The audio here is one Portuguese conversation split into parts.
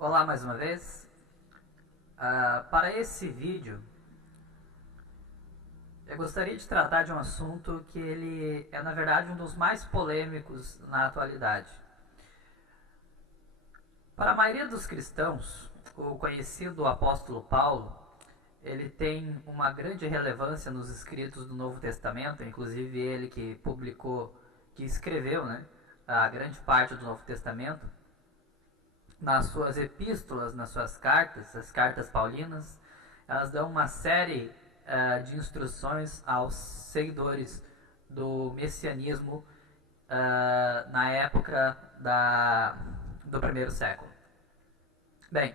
Olá mais uma vez. Para esse vídeo, eu gostaria de tratar de um assunto que ele é, na verdade, um dos mais polêmicos na atualidade. Para a maioria dos cristãos, o conhecido apóstolo Paulo, ele tem uma grande relevância nos escritos do Novo Testamento, inclusive ele que publicou, que escreveu, a grande parte do Novo Testamento. Nas suas epístolas, nas suas cartas, as cartas paulinas, elas dão uma série de instruções aos seguidores do messianismo na época do primeiro século. Bem,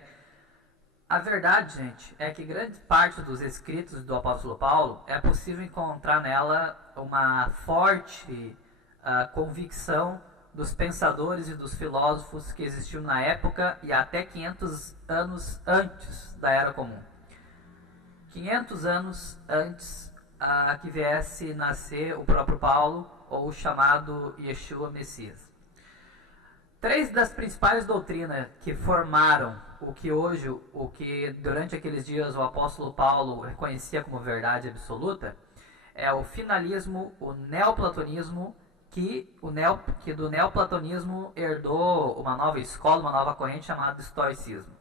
a verdade, gente, é que grande parte dos escritos do apóstolo Paulo é possível encontrar nela uma forte convicção dos pensadores e dos filósofos que existiam na época e até 500 anos antes da Era Comum. 500 anos antes que viesse nascer o próprio Paulo, ou o chamado Yeshua Messias. Três das principais doutrinas que formaram o que durante aqueles dias o apóstolo Paulo reconhecia como verdade absoluta, é o finalismo, o neoplatonismo, que do neoplatonismo herdou uma nova escola, uma nova corrente chamada estoicismo.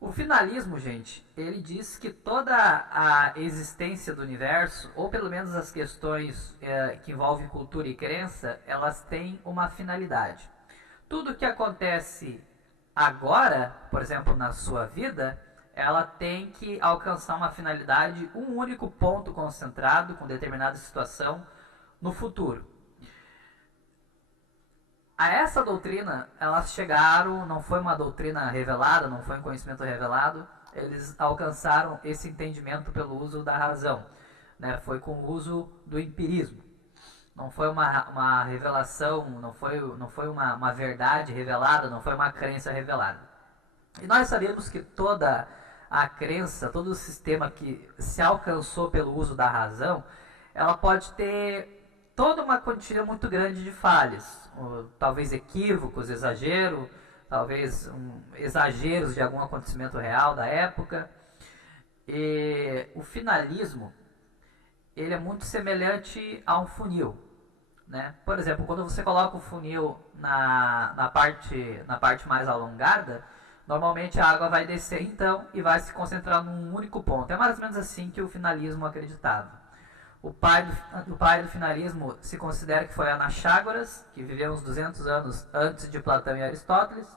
O finalismo, gente, ele diz que toda a existência do universo, ou pelo menos as questões que envolvem cultura e crença, elas têm uma finalidade. Tudo que acontece agora, por exemplo, na sua vida, ela tem que alcançar uma finalidade, um único ponto concentrado com determinada situação no futuro. A essa doutrina, elas chegaram, não foi uma doutrina revelada, não foi um conhecimento revelado, eles alcançaram esse entendimento pelo uso da razão, foi com o uso do empirismo. Não foi uma revelação, não foi uma verdade revelada, não foi uma crença revelada. E nós sabemos que toda a crença, todo o sistema que se alcançou pelo uso da razão, ela pode ter toda uma quantia muito grande de falhas, talvez equívocos, exagero, talvez exageros de algum acontecimento real da época. E o finalismo, ele é muito semelhante a um funil, Por exemplo, quando você coloca o funil na parte mais alongada, normalmente a água vai descer então e vai se concentrar num único ponto. É mais ou menos assim que o finalismo acreditava. O pai do finalismo se considera que foi Anaxágoras, que viveu uns 200 anos antes de Platão e Aristóteles.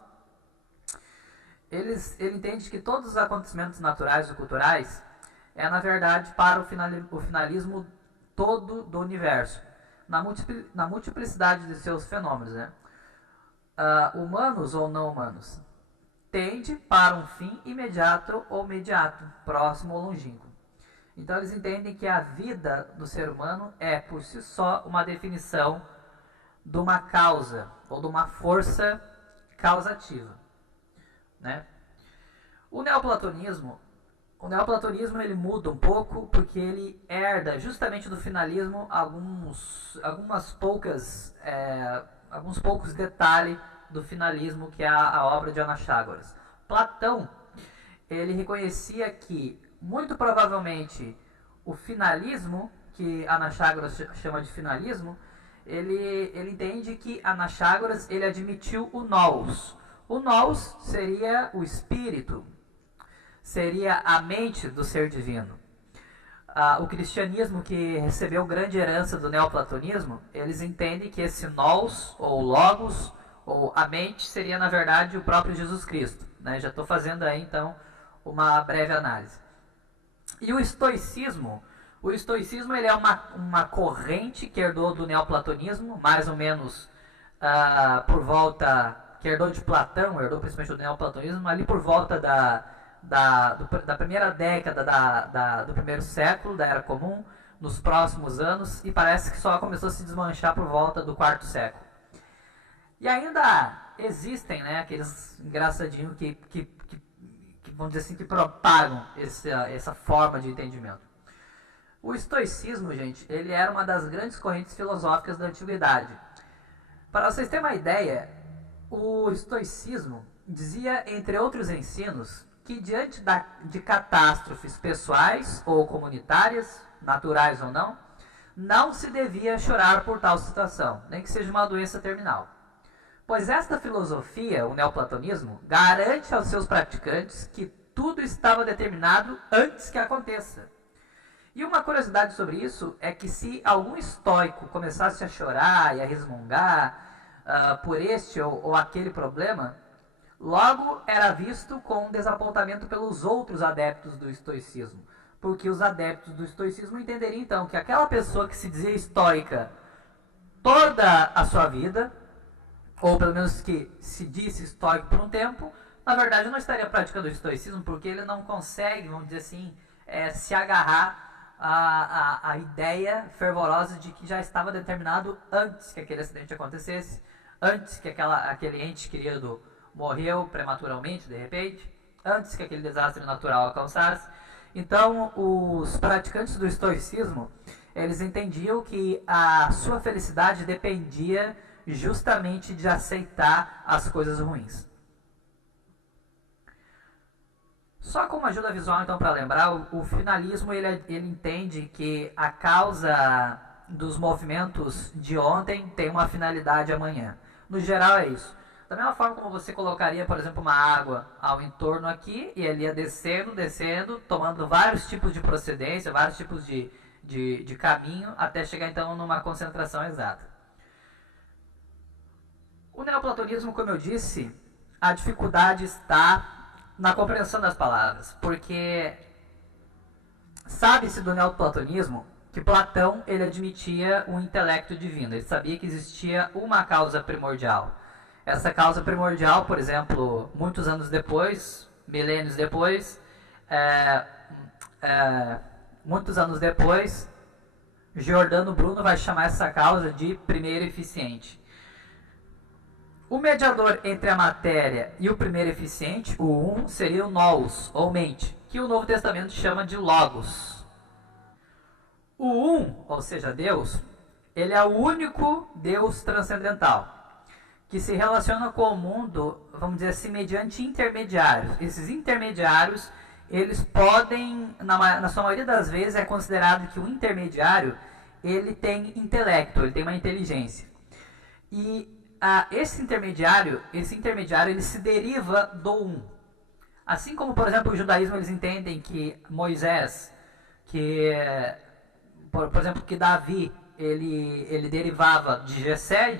Ele entende que todos os acontecimentos naturais e culturais é, na verdade, para o finalismo todo do universo, na multiplicidade de seus fenômenos, humanos ou não humanos, tende para um fim imediato ou mediato, próximo ou longínquo. Então eles entendem que a vida do ser humano é, por si só, uma definição de uma causa ou de uma força causativa. O neoplatonismo ele muda um pouco porque ele herda justamente do finalismo alguns poucos detalhes do finalismo, que é a obra de Anaxágoras. Platão, ele reconhecia que muito provavelmente o finalismo, que Anaxágoras chama de finalismo, ele entende que Anaxágoras ele admitiu o nous. O nous seria o espírito, seria a mente do ser divino. O cristianismo, que recebeu grande herança do neoplatonismo, eles entendem que esse nous, ou logos, ou a mente, seria na verdade o próprio Jesus Cristo. Já estou fazendo aí então uma breve análise. E o estoicismo ele é uma corrente que herdou do neoplatonismo, mais ou menos por volta, que herdou de Platão, herdou principalmente do neoplatonismo, ali por volta da primeira década do primeiro século, da Era Comum, nos próximos anos, e parece que só começou a se desmanchar por volta do quarto século. E ainda existem aqueles engraçadinhos que vamos dizer assim, que propagam essa forma de entendimento. O estoicismo, gente, ele era uma das grandes correntes filosóficas da antiguidade. Para vocês terem uma ideia, o estoicismo dizia, entre outros ensinos, que diante de catástrofes pessoais ou comunitárias, naturais ou não se devia chorar por tal situação, nem que seja uma doença terminal. Pois esta filosofia, o neoplatonismo, garante aos seus praticantes que tudo estava determinado antes que aconteça. E uma curiosidade sobre isso é que se algum estoico começasse a chorar e a resmungar por este ou aquele problema, logo era visto com desapontamento pelos outros adeptos do estoicismo. Porque os adeptos do estoicismo entenderiam então que aquela pessoa que se dizia estoica toda a sua vida, ou pelo menos que se disse estoico por um tempo, na verdade não estaria praticando o estoicismo, porque ele não consegue, vamos dizer assim, se agarrar à ideia fervorosa de que já estava determinado antes que aquele acidente acontecesse, antes que aquele ente querido morreu prematuramente, de repente, antes que aquele desastre natural alcançasse. Então, os praticantes do estoicismo, eles entendiam que a sua felicidade dependia justamente de aceitar as coisas ruins. Só como ajuda visual, então, para lembrar, o finalismo ele entende que a causa dos movimentos de ontem tem uma finalidade amanhã. No geral é isso. Da mesma forma como você colocaria, por exemplo, uma água ao entorno aqui, e ele ia descendo, tomando vários tipos de procedência, vários tipos de caminho, até chegar então numa concentração exata. O neoplatonismo, como eu disse, a dificuldade está na compreensão das palavras, porque sabe-se do neoplatonismo que Platão ele admitia um intelecto divino, ele sabia que existia uma causa primordial. Essa causa primordial, por exemplo, muitos anos depois, milênios depois, Giordano Bruno vai chamar essa causa de primeiro eficiente. O mediador entre a matéria e o primeiro eficiente, o seria o nous, ou mente, que o Novo Testamento chama de logos. O ou seja, Deus, ele é o único Deus transcendental, que se relaciona com o mundo, vamos dizer assim, mediante intermediários. Esses intermediários, eles podem, na sua maioria das vezes, é considerado que o intermediário, ele tem intelecto, ele tem uma inteligência. E esse intermediário ele se deriva do Assim como, por exemplo, o judaísmo, eles entendem que Moisés, por exemplo, que Davi, ele derivava de Jessé,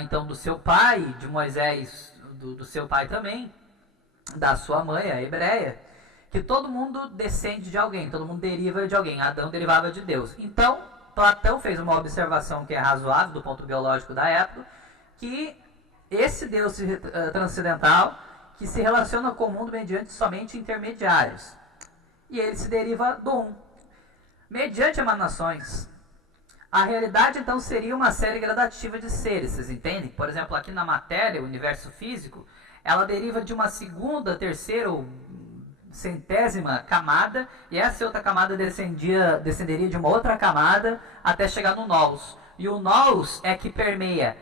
então do seu pai, de Moisés, do seu pai também, da sua mãe, a hebreia, que todo mundo descende de alguém, todo mundo deriva de alguém. Adão derivava de Deus. Então, Platão fez uma observação que é razoável do ponto biológico da época, que esse Deus transcendental, que se relaciona com o mundo mediante somente intermediários. E ele se deriva do mediante emanações. A realidade, então, seria uma série gradativa de seres, vocês entendem? Por exemplo, aqui na matéria, o universo físico, ela deriva de uma segunda, terceira ou centésima camada, e essa outra camada descenderia de uma outra camada até chegar no nous. E o nous é que permeia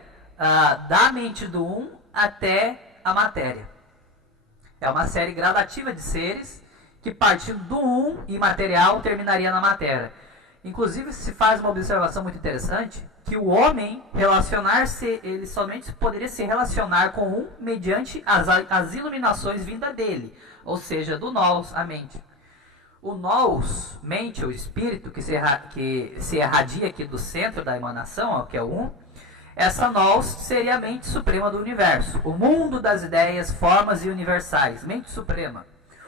da mente do até a matéria. É uma série gradativa de seres que, partindo do imaterial, terminaria na matéria. Inclusive, se faz uma observação muito interessante, que o homem ele somente poderia se relacionar com mediante as iluminações vindas dele, ou seja, do nous, a mente. O nous, mente, o espírito que se irradia aqui do centro da emanação, que é o essa nous seria a mente suprema do universo, o mundo das ideias, formas e universais, mente suprema.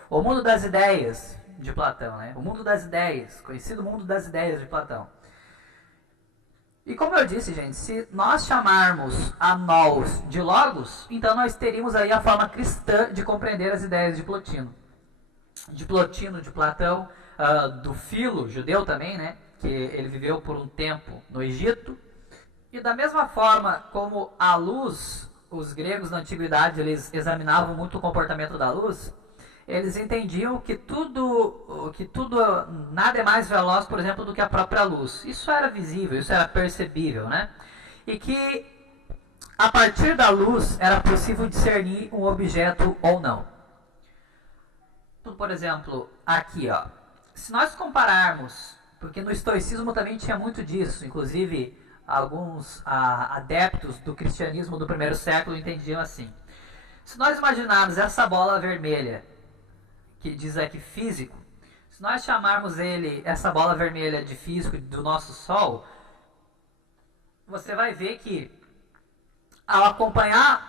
O mundo das ideias de Platão, né? O mundo das ideias, conhecido mundo das ideias de Platão. E como eu disse, gente, se nós chamarmos a nous de logos, então nós teríamos aí a forma cristã de compreender as ideias de Plotino. De Platão, do Filo, judeu também, né? Que ele viveu por um tempo no Egito. E da mesma forma como a luz, os gregos na antiguidade, eles examinavam muito o comportamento da luz, eles entendiam que nada é mais veloz, por exemplo, do que a própria luz. Isso era visível, isso era percebível, né? E que a partir da luz era possível discernir um objeto ou não. Então, por exemplo, aqui, ó, se nós compararmos, porque no estoicismo também tinha muito disso, inclusive alguns adeptos do cristianismo do primeiro século entendiam assim. Se nós imaginarmos essa bola vermelha, que diz aqui físico, se nós chamarmos essa bola vermelha de físico do nosso Sol, você vai ver que ao acompanhar,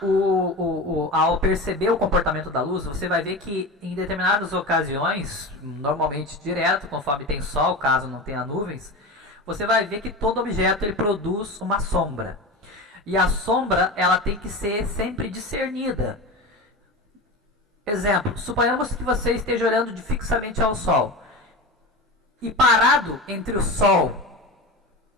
ao perceber o comportamento da luz, você vai ver que em determinadas ocasiões, normalmente direto, conforme tem sol, caso não tenha nuvens, você vai ver que todo objeto ele produz uma sombra. E a sombra ela tem que ser sempre discernida. Exemplo, suponhamos que você esteja olhando fixamente ao sol. E parado entre o sol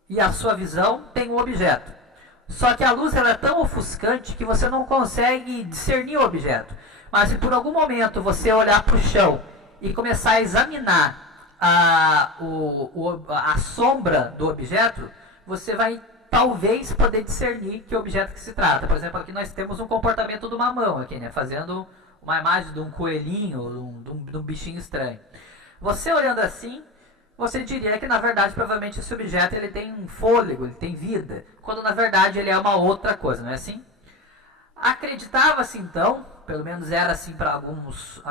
e a sua visão tem um objeto. Só que a luz ela é tão ofuscante que você não consegue discernir o objeto. Mas se por algum momento você olhar para o chão e começar a examinar a sombra do objeto, você vai talvez poder discernir que objeto que se trata. Por exemplo, aqui nós temos um comportamento de uma mão, aqui, né, fazendo uma imagem de um coelhinho, de um bichinho estranho. Você olhando assim, você diria que na verdade provavelmente esse objeto ele tem um fôlego, ele tem vida, quando na verdade ele é uma outra coisa, não é assim? Acreditava-se então, pelo menos era assim para alguns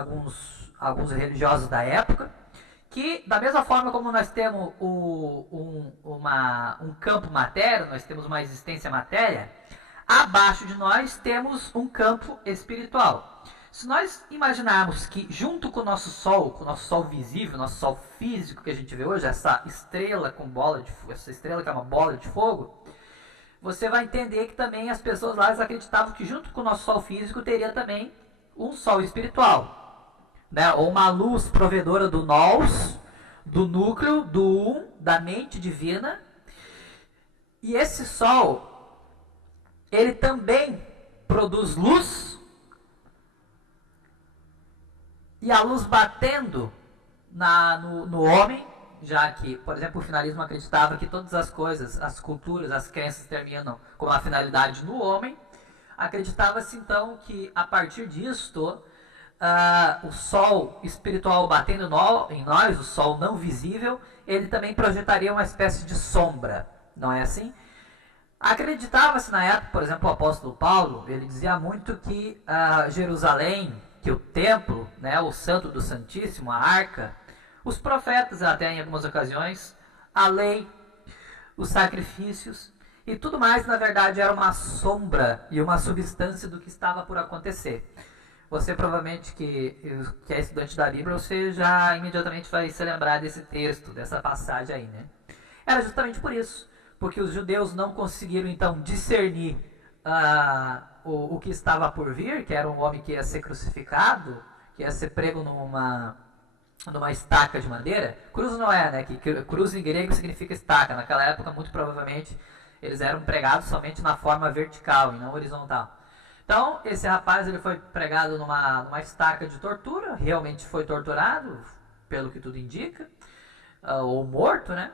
religiosos da época, que da mesma forma como nós temos um campo matéria, nós temos uma existência matéria, abaixo de nós temos um campo espiritual. Se nós imaginarmos que junto com o nosso Sol visível, nosso Sol físico que a gente vê hoje, essa estrela essa estrela que é uma bola de fogo, você vai entender que também as pessoas lá acreditavam que junto com o nosso Sol físico teria também um Sol espiritual, né? Ou uma luz provedora do nous, do núcleo, da mente divina. E esse Sol, ele também produz luz. E a luz batendo no homem, já que, por exemplo, o finalismo acreditava que todas as coisas, as culturas, as crenças terminam com uma finalidade no homem, acreditava-se então que a partir disto, o sol espiritual batendo em nós, o sol não visível, ele também projetaria uma espécie de sombra, não é assim? Acreditava-se na época, por exemplo, o apóstolo Paulo, ele dizia muito que Jerusalém, que o templo, né, o santo do santíssimo, a arca, os profetas até em algumas ocasiões, a lei, os sacrifícios e tudo mais, na verdade, era uma sombra e uma substância do que estava por acontecer. Você provavelmente que é estudante da Bíblia, você já imediatamente vai se lembrar desse texto, dessa passagem aí, né? Era justamente por isso, porque os judeus não conseguiram então discernir o que estava por vir, que era um homem que ia ser crucificado, que ia ser prego numa estaca de madeira. Cruz não é, né? Que cruz em grego significa estaca. Naquela época, muito provavelmente, eles eram pregados somente na forma vertical e não horizontal. Então, esse rapaz ele foi pregado numa estaca de tortura, realmente foi torturado, pelo que tudo indica, ou morto, né?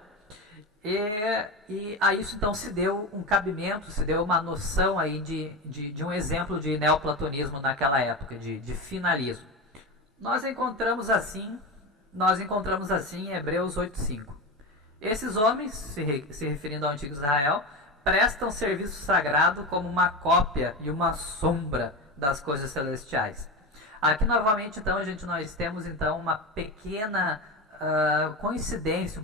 E a isso então se deu um cabimento, se deu uma noção aí de um exemplo de neoplatonismo naquela época, de finalismo. Nós encontramos assim em Hebreus 8:5. Esses homens, se referindo ao antigo Israel, prestam serviço sagrado como uma cópia e uma sombra das coisas celestiais. Aqui novamente então nós temos então uma pequena coincidência,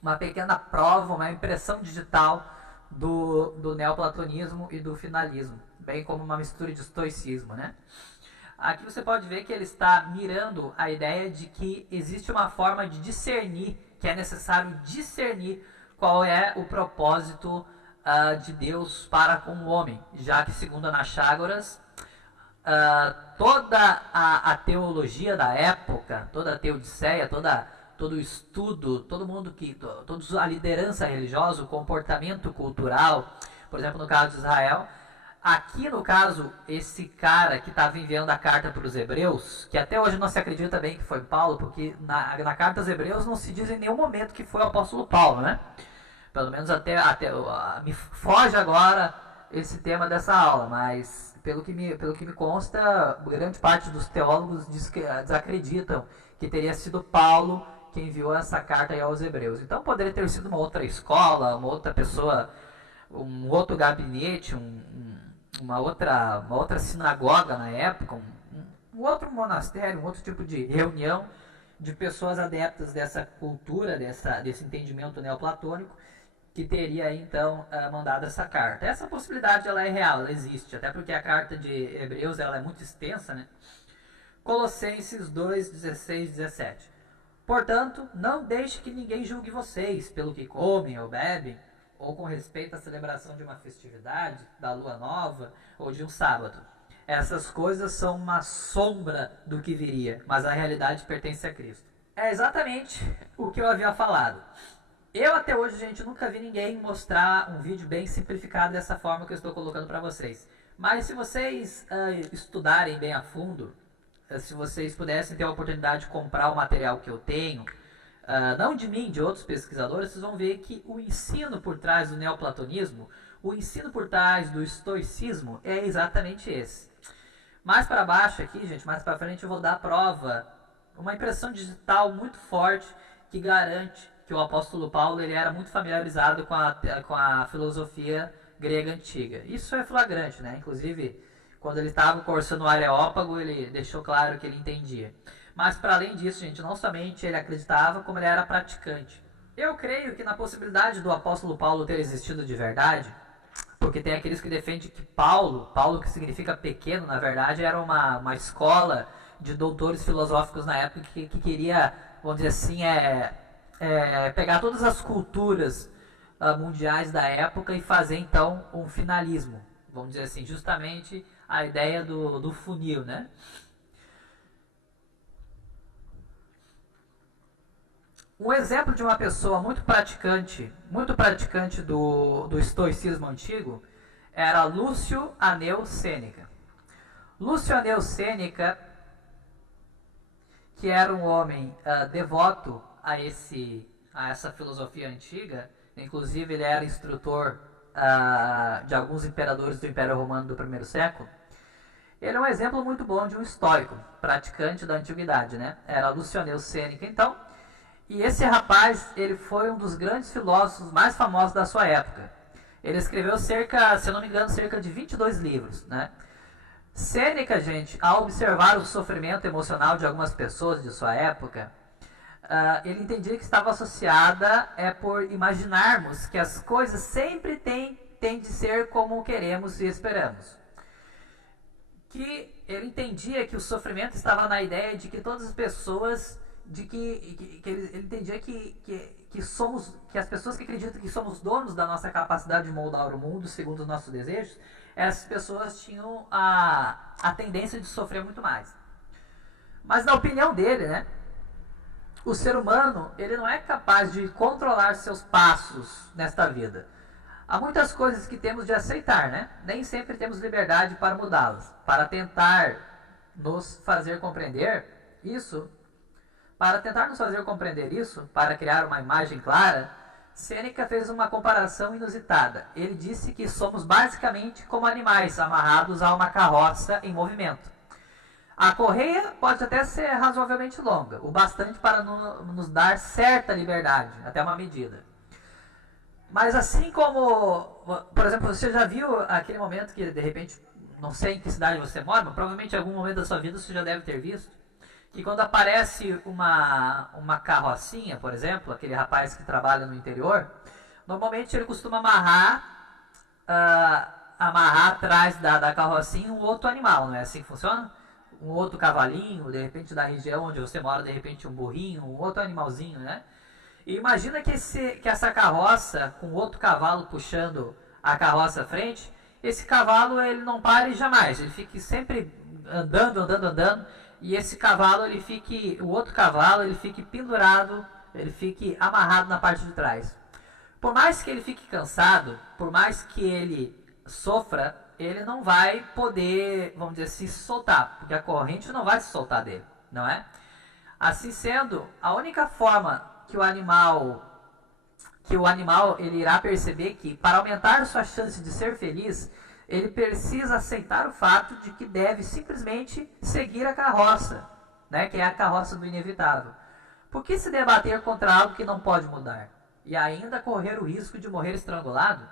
uma pequena prova, uma impressão digital do neoplatonismo e do finalismo, bem como uma mistura de estoicismo, né? Aqui você pode ver que ele está mirando a ideia de que existe uma forma de discernir, que é necessário discernir qual é o propósito de Deus para com o homem, já que segundo Anaxágoras, toda a teologia da época, toda a teodiceia, todo o estudo, toda a liderança religiosa, o comportamento cultural, por exemplo, no caso de Israel, aqui no caso, esse cara que estava enviando a carta para os hebreus, que até hoje não se acredita bem que foi Paulo, porque na carta aos hebreus não se diz em nenhum momento que foi o apóstolo Paulo, né? Pelo menos até me foge agora esse tema dessa aula, mas pelo que me consta, grande parte dos teólogos desacreditam que teria sido Paulo que enviou essa carta aí aos Hebreus. Então poderia ter sido uma outra escola, uma outra pessoa, um outro gabinete, uma outra sinagoga na época, um outro monastério, um outro tipo de reunião de pessoas adeptas dessa cultura, desse entendimento neoplatônico, que teria então mandado essa carta. Essa possibilidade ela é real, ela existe, até porque a carta de Hebreus ela é muito extensa, né? Colossenses 2, 16, 17. Portanto, não deixe que ninguém julgue vocês pelo que comem ou bebem, ou com respeito à celebração de uma festividade, da lua nova ou de um sábado. Essas coisas são uma sombra do que viria, mas a realidade pertence a Cristo. É exatamente o que eu havia falado. Eu até hoje, gente, nunca vi ninguém mostrar um vídeo bem simplificado dessa forma que eu estou colocando para vocês. Mas se vocês estudarem bem a fundo, se vocês pudessem ter a oportunidade de comprar o material que eu tenho, não de mim, de outros pesquisadores, vocês vão ver que o ensino por trás do neoplatonismo, o ensino por trás do estoicismo é exatamente esse. Mais para baixo aqui, gente, mais para frente eu vou dar a prova, uma impressão digital muito forte que garante que o apóstolo Paulo ele era muito familiarizado com a filosofia grega antiga. Isso é flagrante, né? Inclusive, quando ele estava cursando o Areópago, ele deixou claro que ele entendia. Mas, para além disso, gente, não somente ele acreditava, como ele era praticante. Eu creio que na possibilidade do apóstolo Paulo ter existido de verdade, porque tem aqueles que defendem que Paulo que significa pequeno, na verdade, era uma escola de doutores filosóficos na época que queria, vamos dizer assim, pegar todas as culturas mundiais da época e fazer então um finalismo, vamos dizer assim, justamente a ideia do funil, né? Um exemplo de uma pessoa muito praticante do estoicismo antigo era Lúcio Aneu Sêneca. Lúcio Aneu Sêneca, que era um homem devoto a essa filosofia antiga, inclusive ele era instrutor de alguns imperadores do Império Romano do primeiro século. Ele é um exemplo muito bom de um estoico, praticante da antiguidade, né? Era Lúcio Aneu Sêneca, então. E esse rapaz, ele foi um dos grandes filósofos mais famosos da sua época. Ele escreveu se eu não me engano, cerca de 22 livros, né? Sêneca, gente, ao observar o sofrimento emocional de algumas pessoas de sua época, ele entendia que estava associada por imaginarmos que as coisas sempre têm de ser como queremos e esperamos. Que ele entendia que o sofrimento estava na ideia de que todas as pessoas, ele entendia que as pessoas que acreditam que somos donos da nossa capacidade de moldar o mundo segundo os nossos desejos, essas pessoas tinham a tendência de sofrer muito mais. Mas na opinião dele, né, o ser humano ele não é capaz de controlar seus passos nesta vida. Há muitas coisas que temos de aceitar, né? Nem sempre temos liberdade para mudá-las. Para tentar nos fazer compreender isso, para criar uma imagem clara, Sêneca fez uma comparação inusitada. Ele disse que somos basicamente como animais amarrados a uma carroça em movimento. A correia pode até ser razoavelmente longa, o bastante para nos dar certa liberdade, até uma medida. Mas assim como, por exemplo, você já viu aquele momento que, de repente, não sei em que cidade você mora, mas provavelmente em algum momento da sua vida você já deve ter visto, que quando aparece uma carrocinha, por exemplo, aquele rapaz que trabalha no interior, normalmente ele costuma amarrar atrás da carrocinha um outro animal, não é assim que funciona? Um outro cavalinho, de repente da região onde você mora, de repente um burrinho, um outro animalzinho, né? E imagina que essa carroça, com outro cavalo puxando a carroça à frente, esse cavalo ele não pare jamais, ele fique sempre andando, e esse cavalo, o outro cavalo, ele fique pendurado, ele fique amarrado na parte de trás. Por mais que ele fique cansado, por mais que ele sofra, ele não vai poder, vamos dizer assim, se soltar, porque a corrente não vai se soltar dele, não é? Assim sendo, a única forma que o animal ele irá perceber que para aumentar sua chance de ser feliz, ele precisa aceitar o fato de que deve simplesmente seguir a carroça, né, que é a carroça do inevitável. Por que se debater contra algo que não pode mudar? E ainda correr o risco de morrer estrangulado?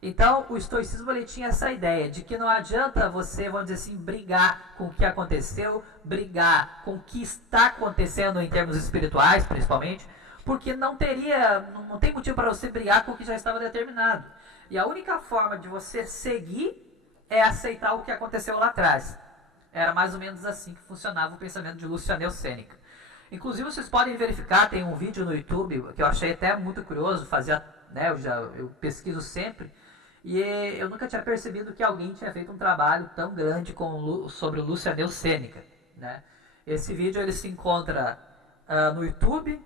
Então, o estoicismo ele tinha essa ideia de que não adianta você, vamos dizer assim, brigar com o que aconteceu, brigar com o que está acontecendo em termos espirituais, principalmente, porque não tem motivo para você brigar com o que já estava determinado. E a única forma de você seguir é aceitar o que aconteceu lá atrás. Era mais ou menos assim que funcionava o pensamento de Lúcio Aneu Sêneca. Inclusive, vocês podem verificar, tem um vídeo no YouTube que eu achei até muito curioso, eu pesquiso sempre, e eu nunca tinha percebido que alguém tinha feito um trabalho tão grande sobre o Lúcio Aneu Sêneca, né? Esse vídeo ele se encontra no YouTube,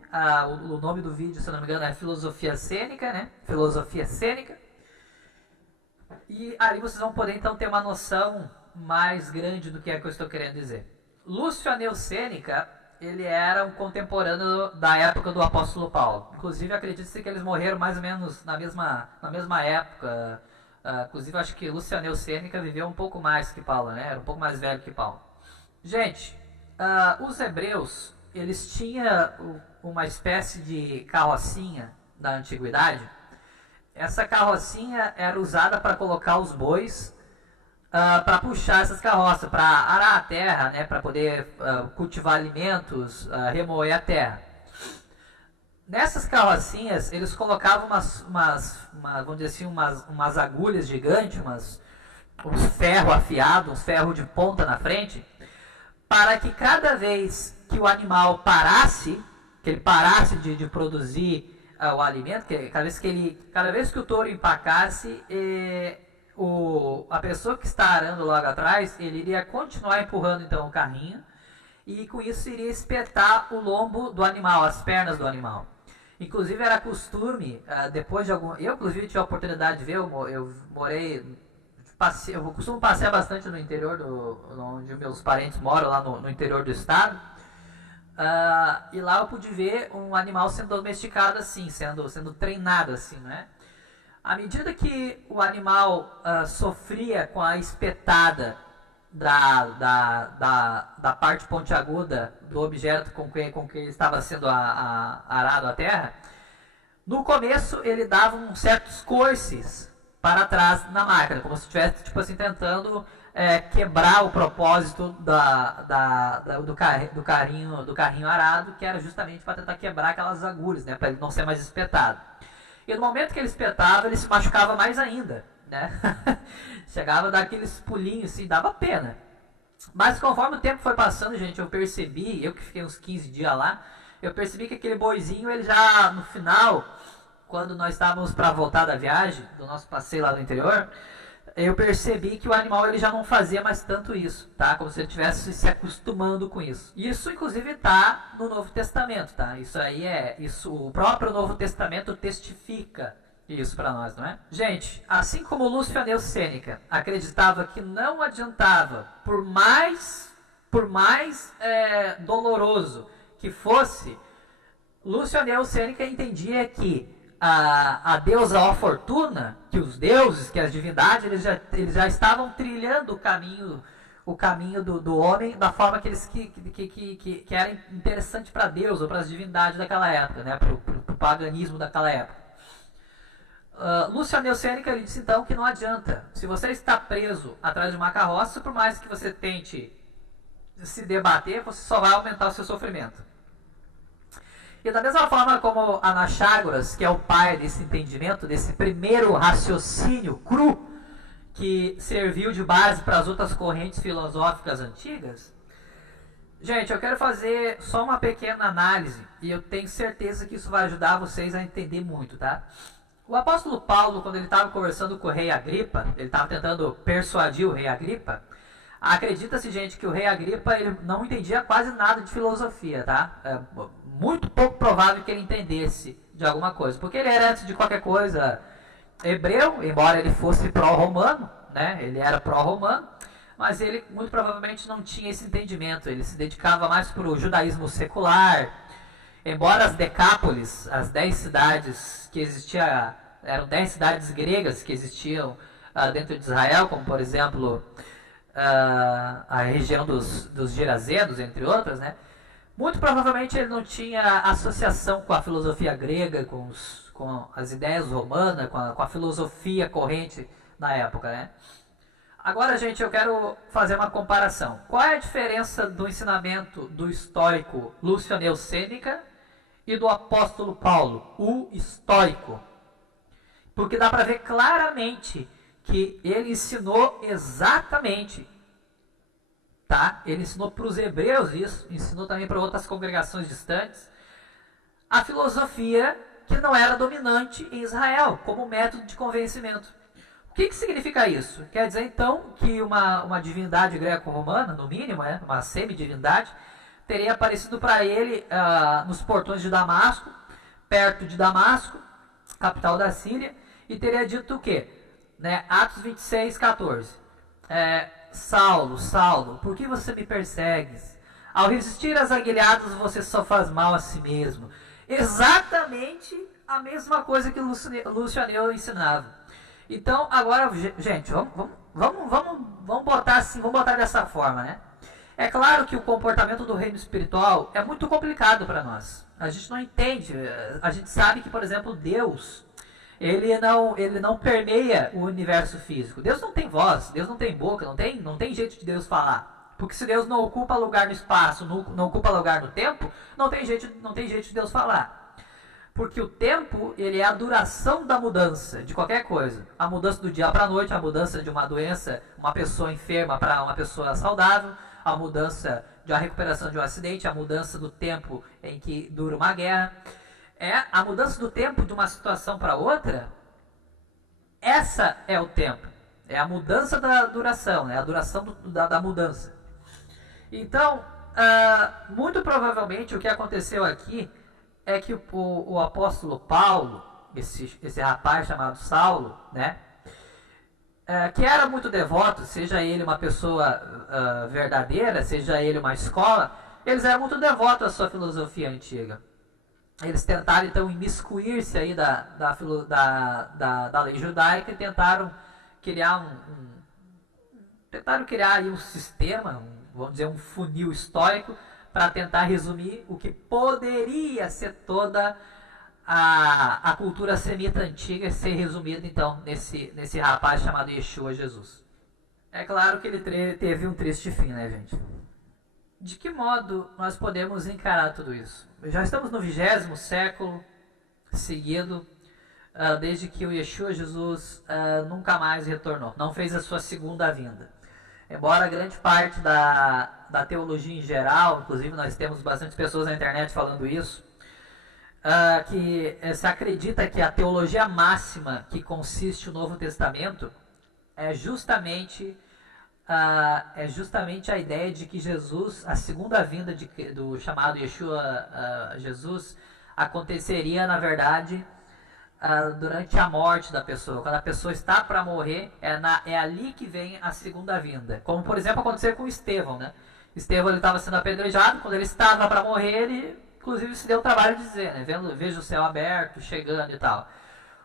o nome do vídeo, se não me engano, é Filosofia Cênica, né? Filosofia Cênica. E ali vocês vão poder então ter uma noção mais grande do que é que eu estou querendo dizer. Lúcio Aneu Sêneca, ele era um contemporâneo da época do apóstolo Paulo. Inclusive, acredita-se que eles morreram mais ou menos na mesma época. Inclusive, acho que Lúcio Aneu Sêneca viveu um pouco mais que Paulo, né? Era um pouco mais velho que Paulo. Gente, os hebreus, eles tinham uma espécie de carrocinha da antiguidade. Essa carrocinha era usada para colocar os bois, para puxar essas carroças, para arar a terra, né, para poder cultivar alimentos, remoer a terra. Nessas carrocinhas, eles colocavam vamos dizer assim, umas agulhas gigantes, uns ferros afiados, uns ferros de ponta na frente, para que cada vez que o animal parasse, que ele parasse de produzir o alimento, cada vez que o touro empacasse, a pessoa que está arando logo atrás, ele iria continuar empurrando então o carrinho, e com isso iria espetar o lombo do animal, as pernas do animal. Inclusive era costume, depois de eu inclusive tive a oportunidade de ver, eu costumo passear bastante no interior, onde meus parentes moram, lá no interior do estado. E lá eu pude ver um animal sendo domesticado assim, sendo treinado assim, né? À medida que o animal sofria com a espetada da parte pontiaguda do objeto com que estava sendo arado a terra, no começo ele dava uns certos coices para trás na máquina, como se estivesse tipo assim, tentando quebrar o propósito do carrinho arado, que era justamente para tentar quebrar aquelas agulhas, né, para ele não ser mais espetado. E no momento que ele espetava, ele se machucava mais ainda, né? Chegava a dar aqueles pulinhos assim, dava pena. Mas conforme o tempo foi passando, gente, eu percebi, eu que fiquei uns 15 dias lá, eu percebi que aquele boizinho, ele já no final, quando nós estávamos para voltar da viagem, do nosso passeio lá no interior, eu percebi que o animal ele já não fazia mais tanto isso, tá? Como se ele estivesse se acostumando com isso. Isso, inclusive, está no Novo Testamento, tá? O próprio Novo Testamento testifica isso para nós, não é? Gente, assim como Lúcio Aneu Sêneca acreditava que não adiantava, por mais doloroso que fosse, Lúcio Aneu Sêneca entendia que a deusa Ó Fortuna, que os deuses, que as divindades, eles já estavam trilhando o caminho do homem da forma que era interessante para Deus ou para as divindades daquela época, né, para o paganismo daquela época. Lúcio Aneu Sêneca ele disse então que não adianta. Se você está preso atrás de uma carroça, por mais que você tente se debater, você só vai aumentar o seu sofrimento. E da mesma forma como Anaxágoras, que é o pai desse entendimento, desse primeiro raciocínio cru, que serviu de base para as outras correntes filosóficas antigas, gente, eu quero fazer só uma pequena análise, e eu tenho certeza que isso vai ajudar vocês a entender muito, tá? O apóstolo Paulo, quando ele estava conversando com o rei Agripa, ele estava tentando persuadir o rei Agripa. Acredita-se, gente, que o rei Agripa ele não entendia quase nada de filosofia, tá? É muito pouco provável que ele entendesse de alguma coisa, porque ele era, antes de qualquer coisa, hebreu, embora ele fosse pró-romano, né? Ele era pró-romano, mas ele muito provavelmente não tinha esse entendimento, ele se dedicava mais para o judaísmo secular. Embora as Decápolis, as 10 cidades que existiam, eram 10 cidades gregas que existiam dentro de Israel, como por exemplo a região dos Gerazenos, entre outras, né? Muito provavelmente ele não tinha associação com a filosofia grega, com as ideias romanas, com a filosofia corrente na época, né? Agora, gente, eu quero fazer uma comparação. Qual é a diferença do ensinamento do estoico Lúcio Aneu Sêneca e do apóstolo Paulo, o estoico? Porque dá para ver claramente que ele ensinou exatamente, tá? Ele ensinou para os hebreus isso, ensinou também para outras congregações distantes, a filosofia que não era dominante em Israel, como método de convencimento. O que significa isso? Quer dizer, então, que uma divindade greco-romana, no mínimo, uma semidivindade, teria aparecido para ele nos portões de Damasco, perto de Damasco, capital da Síria, e teria dito o quê? Né? Atos 26, 14. Saulo, Saulo, por que você me persegues? Ao resistir às aguilhadas, você só faz mal a si mesmo. Exatamente a mesma coisa que Lúcio Aneu ensinava. Então, agora, gente, vamos botar assim, vamos botar dessa forma, né? É claro que o comportamento do reino espiritual é muito complicado para nós. A gente não entende. A gente sabe que, por exemplo, Deus, ele não permeia o universo físico. Deus não tem voz, Deus não tem boca, não tem jeito de Deus falar. Porque se Deus não ocupa lugar no espaço, não ocupa lugar no tempo, não tem jeito de Deus falar. Porque o tempo, ele é a duração da mudança de qualquer coisa. A mudança do dia para a noite, a mudança de uma doença, uma pessoa enferma para uma pessoa saudável, a mudança de uma recuperação de um acidente, a mudança do tempo em que dura uma guerra. A mudança do tempo de uma situação para outra, essa é o tempo. É a mudança da duração, a duração da mudança. Então, muito provavelmente o que aconteceu aqui é que o apóstolo Paulo, esse rapaz chamado Saulo, né, que era muito devoto, seja ele uma pessoa verdadeira, seja ele uma escola, eles eram muito devotos à sua filosofia antiga. Eles tentaram então imiscuir-se aí da lei judaica e tentaram criar aí um sistema, vamos dizer, um funil estoico, para tentar resumir o que poderia ser toda a cultura semita antiga, ser resumida então nesse rapaz chamado Yeshua Jesus. É claro que ele teve um triste fim, né, gente? De que modo nós podemos encarar tudo isso? Já estamos no 20º século seguido, desde que o Yeshua Jesus nunca mais retornou, não fez a sua segunda vinda. Embora grande parte da teologia em geral, inclusive nós temos bastante pessoas na internet falando isso, que se acredita que a teologia máxima que consiste o Novo Testamento é justamente a ideia de que Jesus, a segunda vinda do chamado Yeshua Jesus, aconteceria, na verdade, durante a morte da pessoa. Quando a pessoa está para morrer, é ali que vem a segunda vinda. Como, por exemplo, aconteceu com Estevão, né? Estevão estava sendo apedrejado, quando ele estava para morrer, ele, inclusive, se deu o trabalho de dizer, né? Veja o céu aberto, chegando e tal.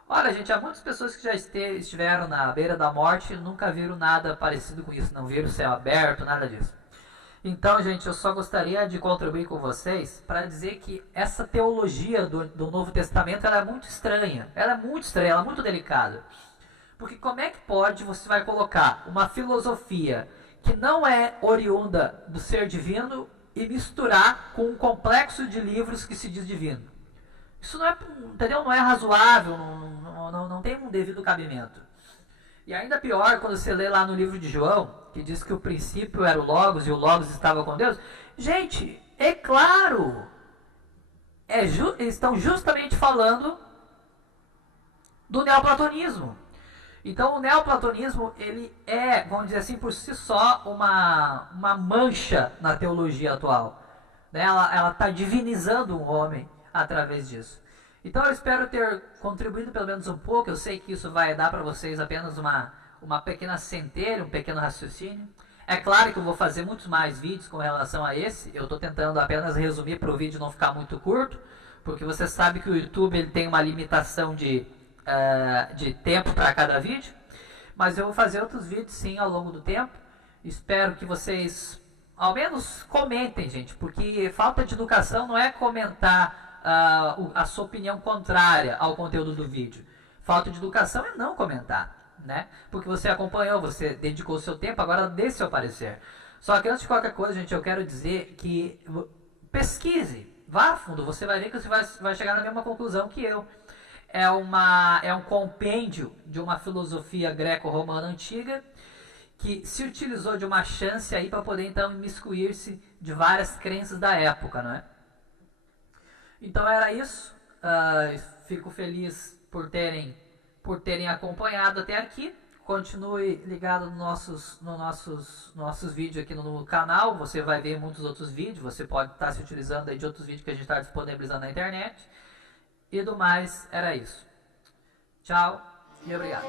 Olha, gente, há muitas pessoas que já estiveram na beira da morte e nunca viram nada parecido com isso, não viram o céu aberto, nada disso. Então, gente, eu só gostaria de contribuir com vocês para dizer que essa teologia do Novo Testamento ela é muito estranha. Ela é muito delicada. Porque como é que pode você vai colocar uma filosofia que não é oriunda do ser divino e misturar com um complexo de livros que se diz divino? Isso não é, entendeu? Não é razoável, não tem um devido cabimento. E ainda pior quando você lê lá no livro de João, que diz que o princípio era o Logos e o Logos estava com Deus. Gente, é claro, eles estão justamente falando do neoplatonismo. Então o neoplatonismo, ele é, vamos dizer assim, por si só, uma mancha na teologia atual. Né? Ela está divinizando o homem através disso. Então eu espero ter contribuído pelo menos um pouco. Eu sei que isso vai dar para vocês apenas uma pequena centelha, um pequeno raciocínio. É claro que eu vou fazer muitos mais vídeos com relação a esse. Eu estou tentando apenas resumir para o vídeo não ficar muito curto, porque você sabe que o YouTube ele tem uma limitação de tempo para cada vídeo. Mas eu vou fazer outros vídeos sim ao longo do tempo. Espero que vocês ao menos comentem, gente, porque falta de educação não é comentar a sua opinião contrária ao conteúdo do vídeo. Falta de educação é não comentar, né? Porque você acompanhou, você dedicou o seu tempo, agora dê seu parecer. Só que antes de qualquer coisa, gente, eu quero dizer que pesquise, vá a fundo, você vai ver que você vai chegar na mesma conclusão que eu. É um compêndio de uma filosofia greco-romana antiga que se utilizou de uma chance aí para poder então imiscuir-se de várias crenças da época, não é? Então era isso. Fico feliz por terem acompanhado até aqui. Continue ligado nos nossos vídeos aqui no canal. Você vai ver muitos outros vídeos. Você pode estar se utilizando aí de outros vídeos que a gente está disponibilizando na internet. E do mais, era isso. Tchau e obrigado.